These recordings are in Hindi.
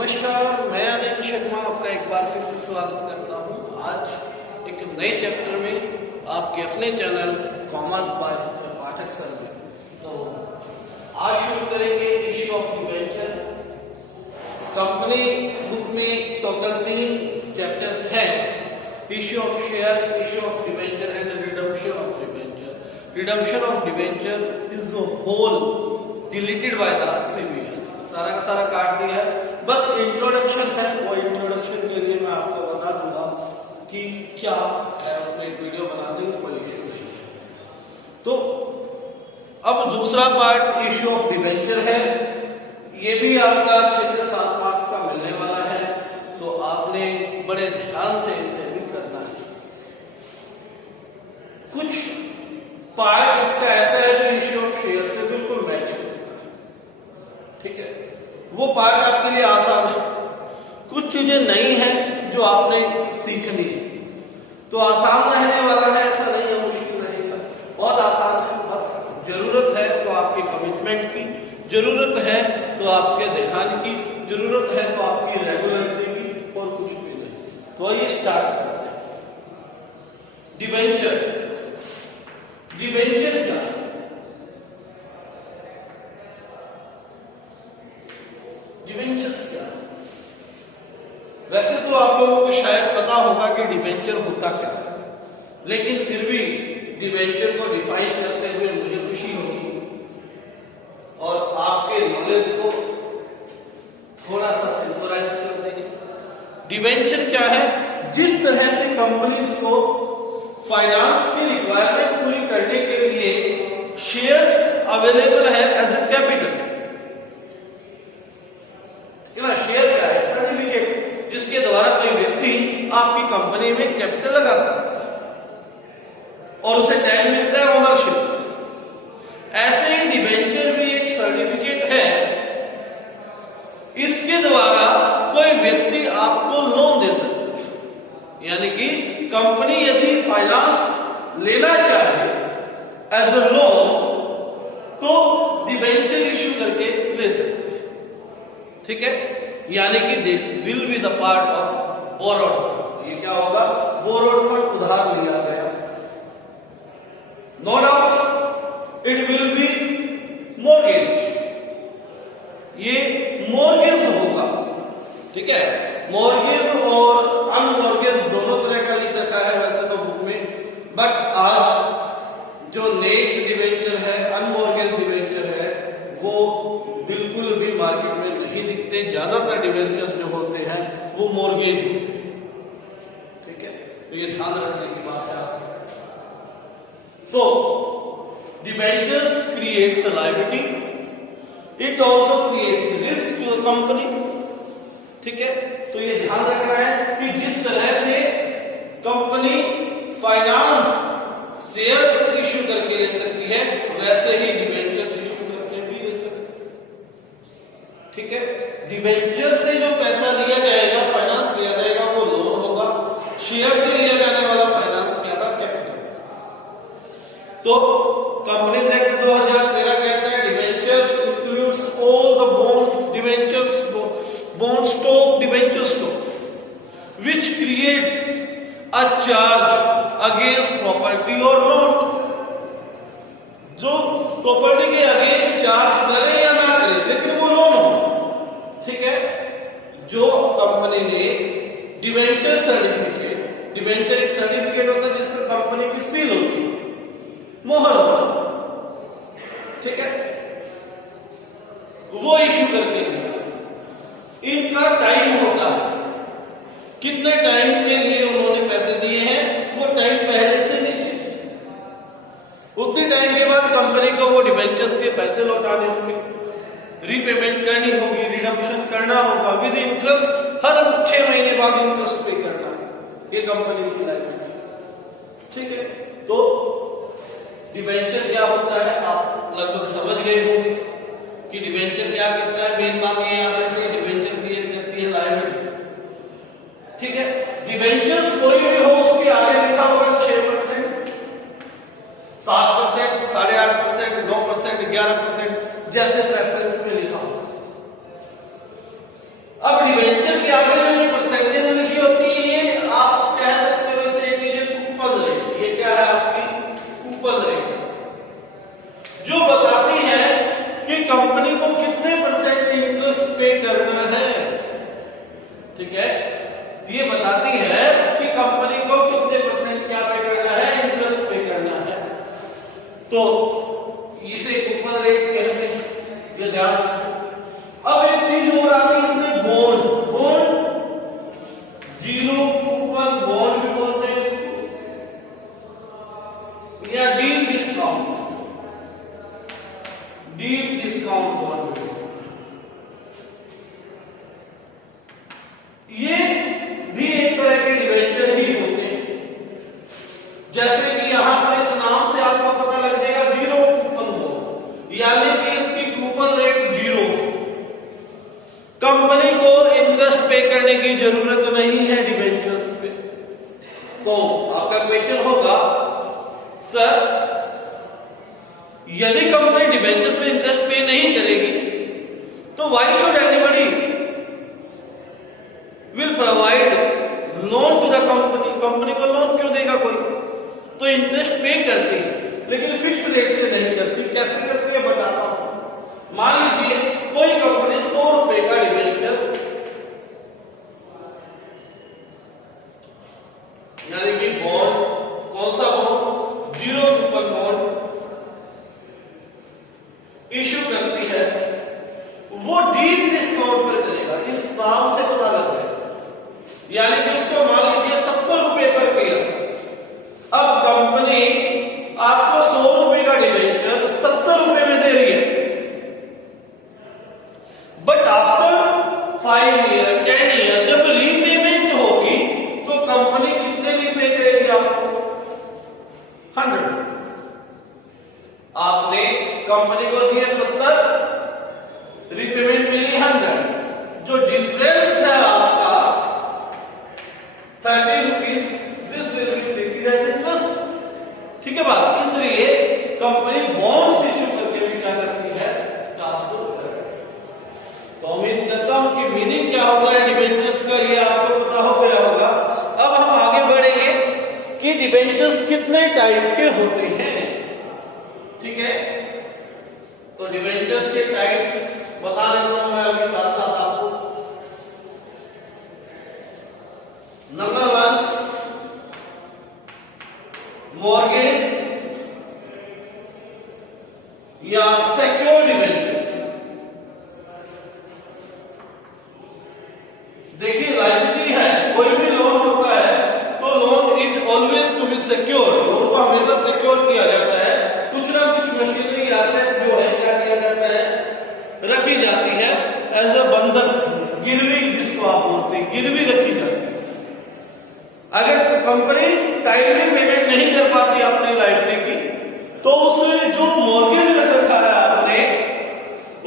नमस्कार, मैं अनिल शर्मा आपका एक बार फिर से स्वागत करता हूं। आज एक नए चैप्टर में आपके अपने channel commerce by Pathak sir में। तो आज शुरू करेंगे issue of debenture. Company book में टोटल 3 चैप्टर्स हैं, issue of share, issue of debenture and redemption of debenture. Redemption of debenture is a whole deleted by the CBS, सारा का सारा काट दिया है। बस इंट्रोडक्शन है, वो इंट्रोडक्शन के लिए मैं आपको बता दूंगा कि क्या है, उसमें एक वीडियो बना देंगे, कोई इश्यू नहीं। तो अब दूसरा पार्ट इश्यू ऑफ डिबेंचर है, ये भी आपका 6 से 7 मार्क्स का मिलने वाला है, तो आपने बड़े ध्यान से इसे भी करना है। कुछ पार्ट इसका ऐसा है जो इश्यू ऑफ शेयर से बिल्कुल मैच होगा, ठीक है, वो पार्ट आपके लिए आसान है। कुछ चीजें नई हैं जो आपने सीखनी है, तो आसान रहने वाला है, ऐसा नहीं है मुश्किल रहेगा, बहुत आसान है। बस जरूरत है तो आपकी कमिटमेंट की, जरूरत है तो आपके ध्यान की, जरूरत है तो आपकी रेगुलरिटी की, और कुछ भी नहीं। तो ये स्टार्ट करते हैं। डिबेंचर, डिबेंचर क्या है? डिबेंचर्स क्या है? वैसे तो आप लोगों को शायद पता होगा कि डिबेंचर होता क्या है, लेकिन फिर भी डिबेंचर को डिफाइन करते हुए मुझे खुशी होगी और आपके नॉलेज को थोड़ा सा सिंपलाइज कर देंगे। डिबेंचर क्या है? जिस तरह से कंपनीज को फाइनेंस की रिक्वायरमेंट पूरी करने के लिए शेयर्स अवेलेबल है एज ए कैपिटल। शेयर क्या है? सर्टिफिकेट जिसके द्वारा कोई व्यक्ति आपकी कंपनी में कैपिटल लगा सकता है और उसे टाइम मिलता है ओनरशिप। ऐसे ही डिबेंचर भी एक सर्टिफिकेट है, इसके द्वारा कोई व्यक्ति आपको लोन दे सकता है। यानी कि कंपनी यदि फाइनेंस लेना चाहे एज ए लोन तो डिबेंचर इश्यू करके ले सकते हैं, ठीक है। यानी कि this will be the part of borrowed fund. ये क्या होगा? बोरोड फंड, उधार लिया गया। No doubt it will be mortgage, ये मॉर्गेज होगा, ठीक है। मॉर्गेज और अनमॉर्गेज दोनों तरह का लिख रखा है वैसे तो बुक में, बट आज जो नेट डिबेंचर है, अनमॉर्गेज डिबेंचर है, वो बिल्कुल भी मार्केट में नहीं दिखते। ज्यादातर डिबेंचर्स जो होते हैं वो मॉर्गेज होते हैं, ठीक है। तो ये ध्यान रखने की बात है आपको। So debentures creates a liability, it also creates risk to a company, ठीक है। तो ये ध्यान रखना है कि जिस तरह से कंपनी फाइनेंस शेयर्स इश्यू करके ले सकती है, वैसे ही डिबेंचर्स इश्यू करके भी ले सकती है, ठीक है। डिबेंचर से जो पैसा लिया जाएगा, फाइनेंस लिया जाएगा, वो लोन होगा। शेयर से लिया जाने वाला फाइनेंस क्या था? कैपिटल। तो कंपनीज एक्ट 2013 कहता है debentures includes all the bonds, debentures, bond stock, debenture stock which creates a charge against property और नोट। जो प्रॉपर्टी के अगेंस्ट चार्ज करे या ना करे, लेकिन वो लोन हो, ठीक है। जो कंपनी ने डिबेंचर सर्टिफिकेट, डिबेंचर एक सर्टिफिकेट होता है जिसमें कंपनी की सील होती है, मोहर होता है, ठीक है, वो इश्यू करके दिया। इनका टाइम होता है, कितने टाइम के लिए उन्होंने पैसे दिए हैं वो टाइम पहले से निश्चित है। उतने टाइम के बाद कंपनी को वो डिबेंचर्स के पैसे लौटाने होंगे, रीपेमेंट करनी होगी, रिडम्पशन करना होगा विद इंटरेस्ट। हर 6 महीने बाद इंटरेस्ट पे करना, ये कंपनी की लायबिलिटी, ठीक है। तो डिबेंचर क्या होता है आप लगभग समझ गए होंगे कि डिबेंचर क्या करता है। मेन बात ये याद रखिए, डिबेंचर क्रिएट करती है लायबिलिटी, ठीक है। डिबेंचर्स कोई भी हो, उसके आगे लिखा होगा 6%, 7%, 8.5%, 9%, 11%, जैसे प्रेफरेंस में लिखा होगा। अब इसे कूपन रेट कहते हैं, ये ध्यान रखो। अब एक चीज और आती है इसमें, bond. Bond zero coupon bond भी बोलते हैं इसको, या deep discount, deep discount bond. ये भी एक तरह के डिबेंचर ही होते हैं। जैसे कि यहां पर इस नाम से आपको पता लग जाएगा जीरो कूपन बॉन्ड, यानी कि इसकी कूपन रेट जीरो, कंपनी को इंटरेस्ट पे करने की जरूरत नहीं है डिबेंचर्स पे। तो आपका क्वेश्चन होगा, सर यदि कंपनी डिबेंचर्स पे इंटरेस्ट पे नहीं करेगी तो why should anybody will provide loan to the company, company को लोन क्यों देगा कोई? तो इंटरेस्ट पे करती है लेकिन फिक्स रेट से नहीं करती। कैसे करती है बताता हूं। मान लीजिए कोई कंपनी 100 रुपए का डिबेंचर, यानी कि बॉन्ड, कौन सा bond? Zero coupon bond issue करती है, वो डीप डिस्काउंट पर करेगा। इस नाम से पता लगता है, यानी कि उसको मान लीजिए 70 रुपए पर किया। अब कंपनी आपको 100 रुपए का डिबेंचर 70 रुपए में दे रही है, बट आफ्टर 5 ईयर 10 ईयर जब रीपेमेंट होगी तो कंपनी कितने रिपे करेगी आपको? 100 रुपीज। आपने कंपनी को दिए 70, रीपेमेंट मिली 100, जो डिफरेंस है आपका 30 rupees, this will be taken as interest. ठीक है बात। इसलिए कंपनी बॉन्ड्स इश्यू करके भी क्या करती है? ट्रांसफर करती है। तो उम्मीद करता हूं कि मीनिंग क्या होगा डिबेंचर्स का ये आपको पता हो गया होगा। अब हम आगे बढ़ेंगे कि डिबेंचर्स कितने टाइप के होते हैं। ठीक है, तो डिबेंचर्स के टाइप्स बता देता हूं मैं अभी साथ साथ आपको। नंबर 1, मॉर्गेज या सेक्योर्ड डिबेंचर्स। देखिए लायबिलिटी है, कोई भी लोन होता है तो loan is always to be secure, loan को हमेशा सिक्योर किया जाता है। कुछ ना कुछ मशीनरी एसेट जो है क्या किया जाता है? रखी जाती है एज अ बंधक, गिरवी जिसको आप बोलते हैं, गिरवी रखी जाती है। अगर कंपनी टाइमली पेमेंट नहीं कर पाती अपनी लायबिलिटी की तो उसे जो मॉर्गेज रखा है आपने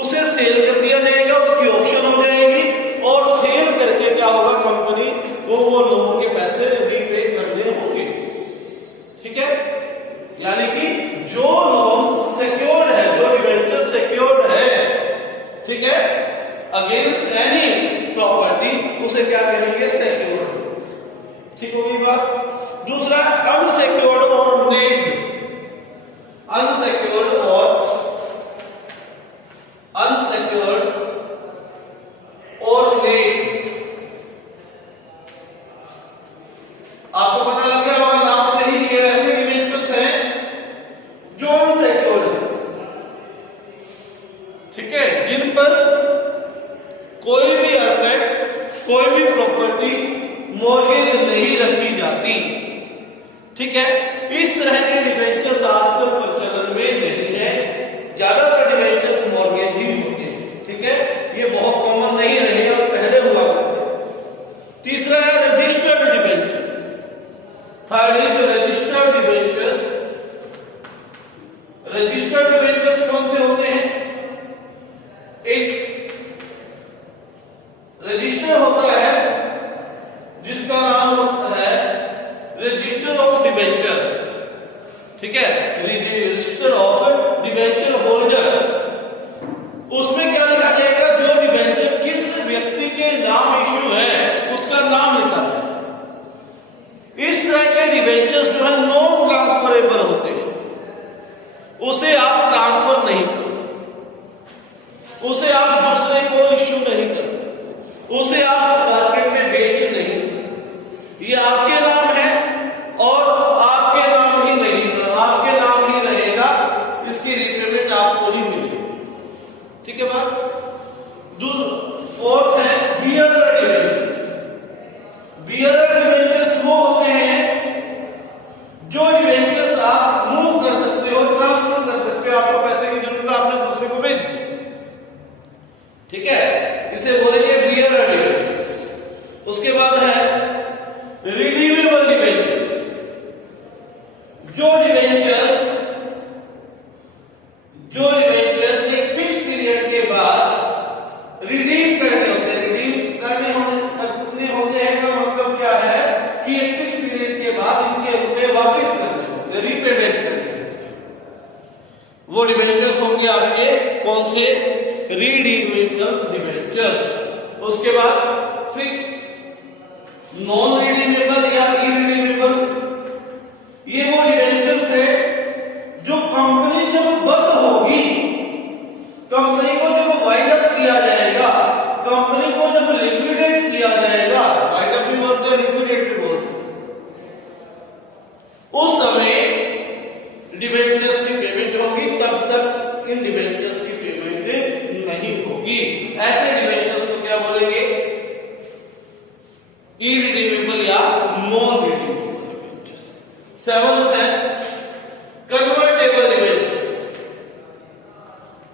उसे सेल कर दिया जाएगा, उसकी ऑप्शन हो जाएगी और सेल करके क्या होगा? कंपनी को वो लोन के पैसे रीपे करने होंगे। ठीक है, यानी कि जो लोन सिक्योर्ड है, जो डिबेंचर सिक्योर्ड है, ठीक है, अगेंस्ट एनी प्रॉपर्टी, उसे क्या कहेंगे? सिक्योर्ड। ठीक होगी बात। दूसरा अनसिक्योर्ड और नेम्ड, अनसिक्योर्ड और नेम्ड। आपको पता लग गया होगा नाम से ही, ये ऐसे डिबेंचर्स हैं जो अनसिक्योर्ड है। ठीक है, जिन पर कोई भी एसेट, कोई भी प्रॉपर्टी मॉर्गेज नहीं रखी जाती। ठीक है, इस तरह के डिबेंचर्स आजकल प्रचलन में नहीं है, ज्यादातर डिबेंचर्स मॉर्गेज ही होते हैं। ठीक है, ये बहुत कॉमन नहीं रहे, अब पहले हुआ करते। तीसरा है registered debentures. Third is registered debentures. Registered debentures कौन से होते हैं? एक रजिस्टर होता है जिसका नाम होता है रजिस्टर ऑफ डिबेंचर्स। ठीक है, रजिस्टर ऑफ डिबेंचर होल्डर्स। उसमें क्या लिखा जाएगा? जो डिबेंचर किस व्यक्ति के नाम इश्यू है उसका नाम लिखा है। इस तरह के डिबेंचर्स जो है नॉन ट्रांसफरेबल होते हैं, उसे आप ट्रांसफर नहीं कर सकते, उसे आप दूसरे को इश्यू नहीं कर सकते, उसे आप आपको ही मिलेगी। ठीक है बात। फोर्थ है बियरर डिबेंचर्स। बियरर डिबेंचर्स वो होते हैं जो डिबेंचर्स आप मूव कर सकते हो, ट्रांसफर कर सकते हो, आपको पैसे की जरूरत है, आपने दूसरे को भेज दी। ठीक है, इसे बोलेंगे बियरर डिबेंचर्स। उसके बाद है रिडीमेबल डिबेंचर्स। जो डिबेंचर्स एक फिक्स पीरियड के बाद रिडीम करने होते हैं। रिडीम करने होते हैं का मतलब क्या है कि एक फिक्स पीरियड के बाद इनके रुपए वापस करने होते हैं, रीपेमेंट करने होते हैं। वो डिबेंचर्स होंगे आपके कौन से? Redeemable debentures. उसके बाद 6 नॉन रिडीमेबल या इरिडीमेबल। ये वो डिबेंचर्स है जो कंपनी जब बंद होगी, कंपनी को जब वाइंड अप किया जाएगा, कंपनी को जब लिक्विडेट किया जाएगा, वाइंड अप भी बोलते हैं, लिक्विडेट भी बोलते हैं, उस समय डिबेंचर्स की पेमेंट होगी, तब तक इन डिबेंचर्स की पेमेंट नहीं होगी। ऐसे डिबेंचर्स को क्या बोलेंगे? इरिडीमेबल या नॉन रिडीमेबल डिबेंचर्स। 7th है कन्वर्टेबल डिबेंचर्स।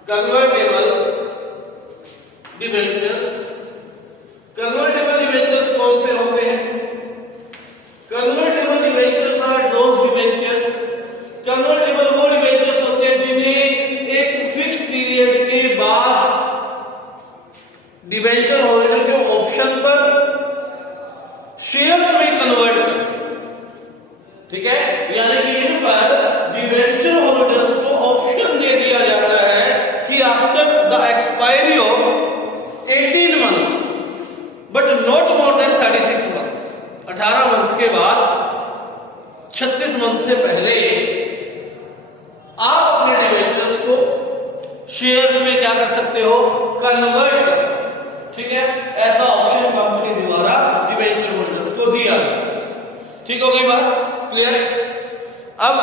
कन्वर्टेबल डिबेंचर्स कौन से होते हैं? Convertible debentures are those debentures. Convertible वो डिबेंचर्स होते हैं जिन्हें एक फिक्स पीरियड के बाद डिबेंचर होल्डर के ऑप्शन पर शेयर्स में कन्वर्ट कर सकते। ठीक है, यानी कि इन पर डिबेंचर होल्डर्स को ऑप्शन दे दिया जाता है कि after the expiry of 18 month but not more than 36 month, 18 month के बाद 36 मंथ से पहले आप अपने डिबेंचर्स को शेयर्स में क्या कर सकते हो? कन्वर्ट कर सकते हो। ठीक है, ऐसा ऑप्शन कंपनी द्वारा डिबेंचर होल्डर्स को दिया गया। ठीक हो गई बात? क्लियर? अब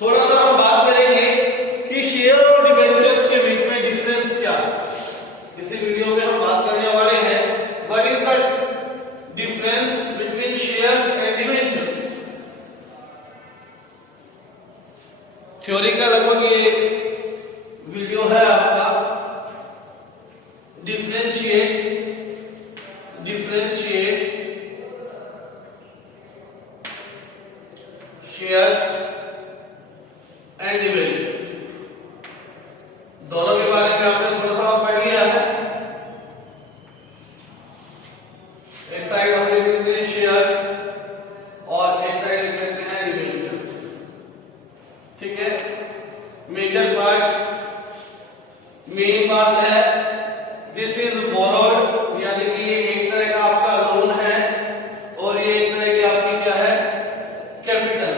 थोड़ा सा हम बात करेंगे कि शेयर और डिबेंचर्स के बीच में डिफरेंस क्या है। इसी वीडियो में हम बात करने वाले हैं what is the difference between shares and debentures. Theory का लगभग ये वीडियो है आपका। डिफरेंशिएट शेयर्स एंड डिबेंचर्स, दोनों के बारे में आपने थोड़ा थोड़ा पढ़ लिया है। एक साइड हम लिख देते हैं शेयर्स और एक साइड लिख देते हैं डिबेंचर्स। ठीक है, मेजर मेन बात है दिस इज बोरोड, यानी कि ये एक तरह का आपका लोन है और ये एक तरह की आपकी क्या है? कैपिटल।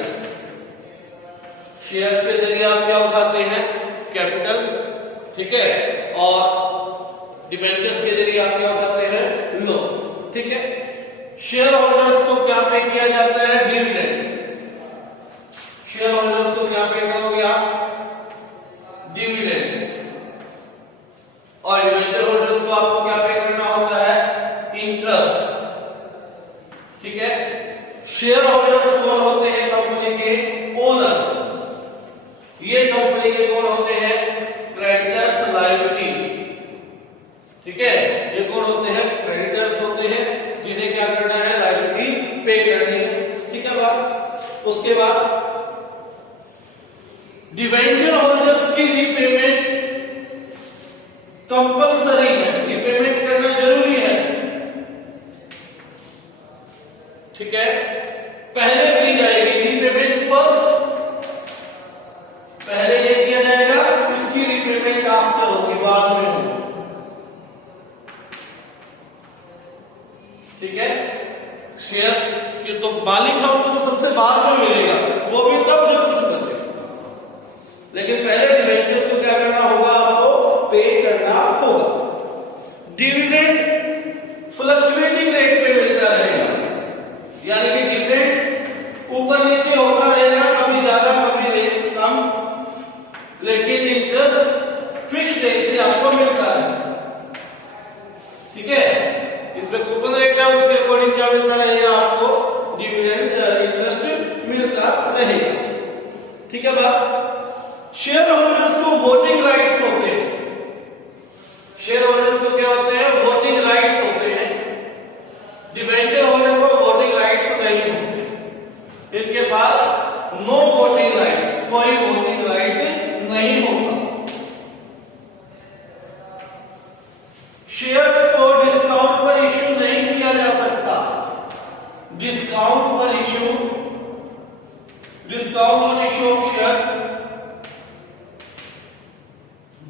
शेयर्स के जरिए आप क्या उठाते हैं? कैपिटल। ठीक है, और डिबेंचर्स के जरिए आप क्या उठाते हैं? लोन। ठीक है, शेयर होल्डर्स को क्या पे किया जाता है? डिविडेंड। शेयर होल्डर्स को क्या पे करोगे आप? डिविडेंड। और डिबेंचर होल्डर्स को आपको क्या पे करना होता है? इंटरेस्ट। ठीक है, शेयर होल्डर्स कौन होते हैं? कंपनी के ओनर्स। ये कंपनी के कौन होते हैं? Creditors, liability. ठीक है, ये कौन होते हैं? क्रेडिटर्स होते हैं जिन्हें क्या करना है? लायबिलिटी पे करनी है। ठीक है बात। उसके बाद डिबेंचर होल्डर्स की रीपेमेंट कंपल्सरी है, रीपेमेंट करना जरूरी है। ठीक है, पहले की जाएगी रीपेमेंट फर्स्ट, पहले ये किया जाएगा, इसकी रीपेमेंट आफ्टर होगी, बाद में होगी। ठीक है, शेयर्स के तो मालिक हम तो सबसे बाद में मिलेगा, वो भी तब जब कुछ बचे, लेकिन पहले डिबेंचर्स को क्या करना होगा? आपको पे करना होगा। डिविडेंड फ्लक्चुएटिंग रेट पे मिलता रहेगा, यानी कि डिविडेंड ऊपर नीचे होता रहेगा, कभी ज्यादा कभी कम, लेकिन रेट से आपको मिलता है। ठीक है, इसमें कूपन रेट है, उसके अकॉर्डिंग क्या मिलता रहेगा आपको, डिविडेंड इंटरेस्ट मिलता रहेगा। ठीक है बात। शेयर होल्डर्स को वोटिंग राइट्स होते हैं। शेयर होल्डर्स को क्या होते हैं, वोटिंग राइट्स होते हैं। डिबेंचर होल्डर को वोटिंग राइट्स नहीं होते, इनके पास नो वोटिंग राइट्स, कोई वोटिंग राइट नहीं होता। शेयर्स को डिस्काउंट पर इश्यू नहीं किया जा सकता। डिस्काउंट पर इश्यू ऑफ शेयर्स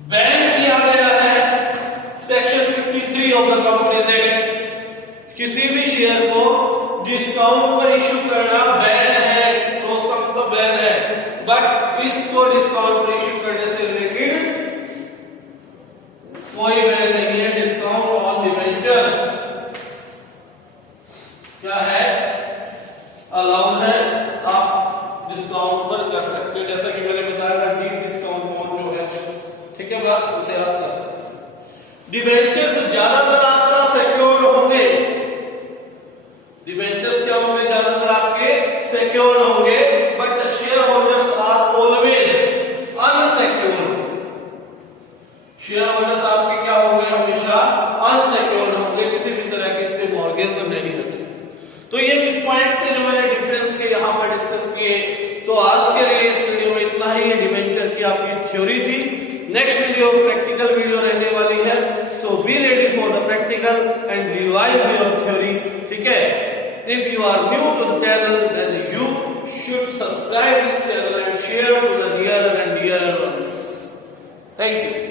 बैन किया गया है section 53 of the companies act. किसी भी शेयर को डिस्काउंट पर इश्यू करना बैन है, तो उसका मतलब बैन है। बट इसको डिस्काउंट पर इश्यू करने से रिलेटेड कोई बैन नहीं है। डिस्काउंट ऑन डिबेंचर्स क्या है, अलाउड है, आप डिस्काउंट पर कर सकते हो। जैसा कि मैंने बताया था, डीप डिस्काउंट अमाउंट जो है, ठीक है बात, उसे आप कर सकते हो। डिबेंचर्स ज्यादातर आपका सिक्योर्ड होंगे। डिबेंचर्स क्या होंगे, ज्यादातर आपके सिक्योर्ड होंगे, but the share holders are always unsecured. Share holders आपके क्या होंगे, हमेशा अनसिक्योर्ड होंगे, किसी भी तरह के इस पे मॉर्गेज नहीं रखेंगे। तो ये कुछ पॉइंट्स थे जो मैंने डिफरेंस के यहाँ पर डिस्कस किए। तो आज के लिए इस वीडियो में इतना ही। डिबेंचर की आपकी थ्योरी थी। नेक्स्ट वीडियो प्रैक्टिकल वीडियो रहने वाली है। So be ready for the practical and revise your theory. ठीक है, if you are new to the channel then you should subscribe this channel and share to the dear and dear ones. Thank you.